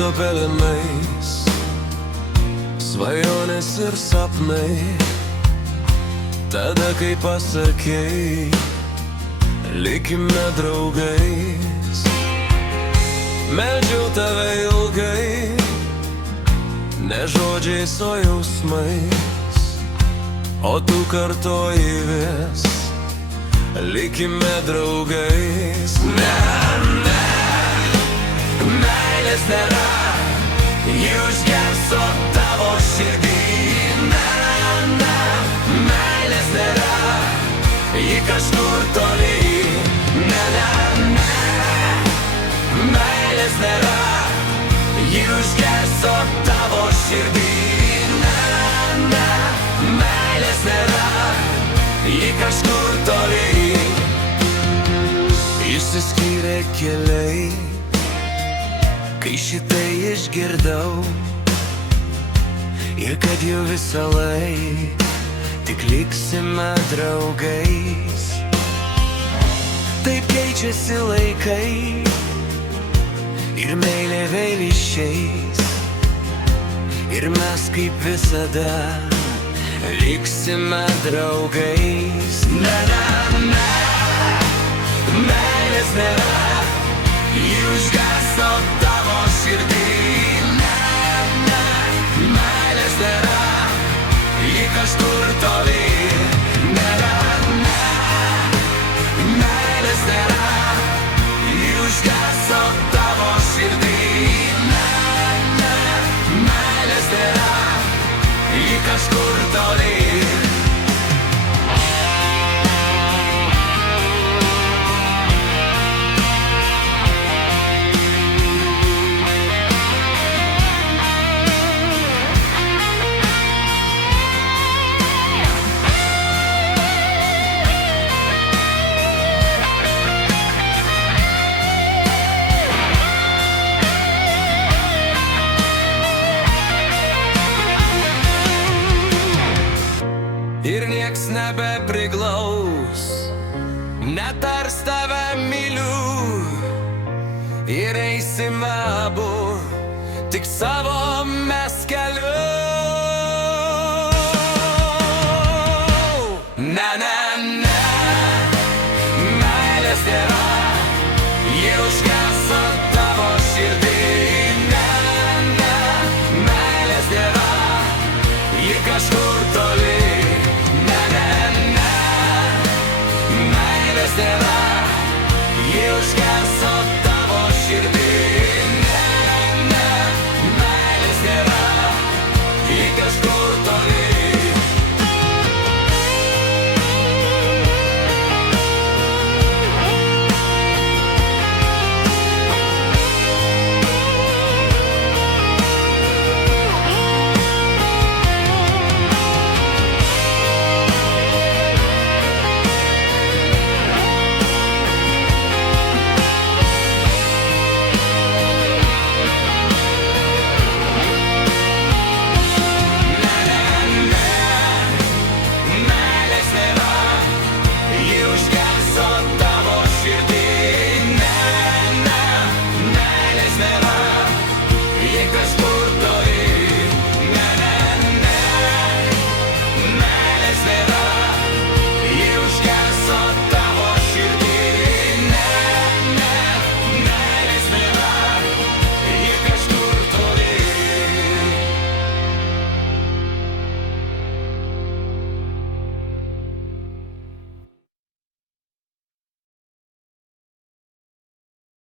virto pelenais, svajonės ir sapnai. Tada, kai pasakei, likime draugais, meldžiau tave ilgai, ne žodžiais, o jausmais, o tu kartoji vis, likime draugais. Ne, meilės nėra, ji užgeso tavo širdį. Ne, meilės nėra, ji kažkur toli. Ne, meilės nėra, ji užgeso tavo širdį. Ne, meilės nėra, ji kažkur toli. Išsiskyrė keliai, kai šitai išgirdau, ir kad jau visą laiką tik liksime draugais. Taip keičiasi laikai ir meilė vėl išeis, ir mes kaip visada liksime draugais. Ne, meilės nėra, ji užgeso tavo širdį. Ne, meilės nėra, ji kažkur toli. Ne, meilės nėra, ji užgeso tavo širdį. Ne, meilės nėra, ji kažkur toli. Ir nieks nebepriglaus, netars tave myliu, ir eisime abu tik savo mes keliu. Ne, meilės nėra, ji užgeso tavo širdį. Ne, meilės nėra, ji kažkur toli. Meilės nėra, ji užgeso